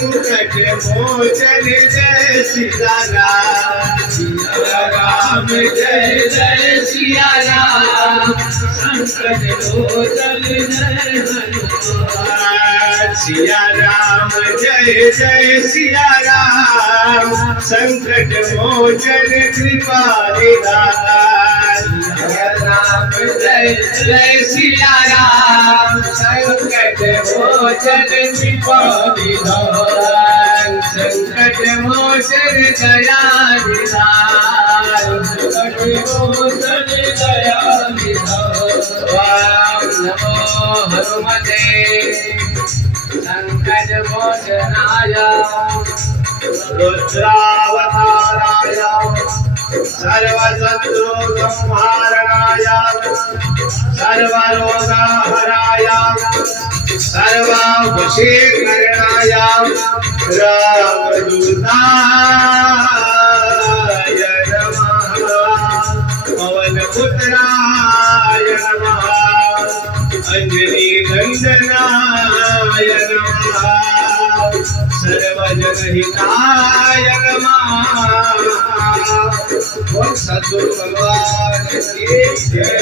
संकट मोचन जय सिया राम। सिया राम जय जय सिया राम, संकट मोचन जय हनुमान। सिया राम जय जय सिया राम, संकट मोचन कृपा निधान। सिया राम जय जय सिया राम, संकट मोचन कृपा निधान। संकट मोचन दया निधान, संकट मोचन दया निधान। नमो हनुमते संकट मोचनाय, रुद्रावताराय, सर्वशत्रु संहारणाय, सर्वरोगहराय, सर्ववशीकरणाय, रामदूताय नमः। पवनपुत्राय नमः, अंजनी नंदनाय नमः, सर्वजनहिताय नमः। बोल सद्गुरु भगवान की जय।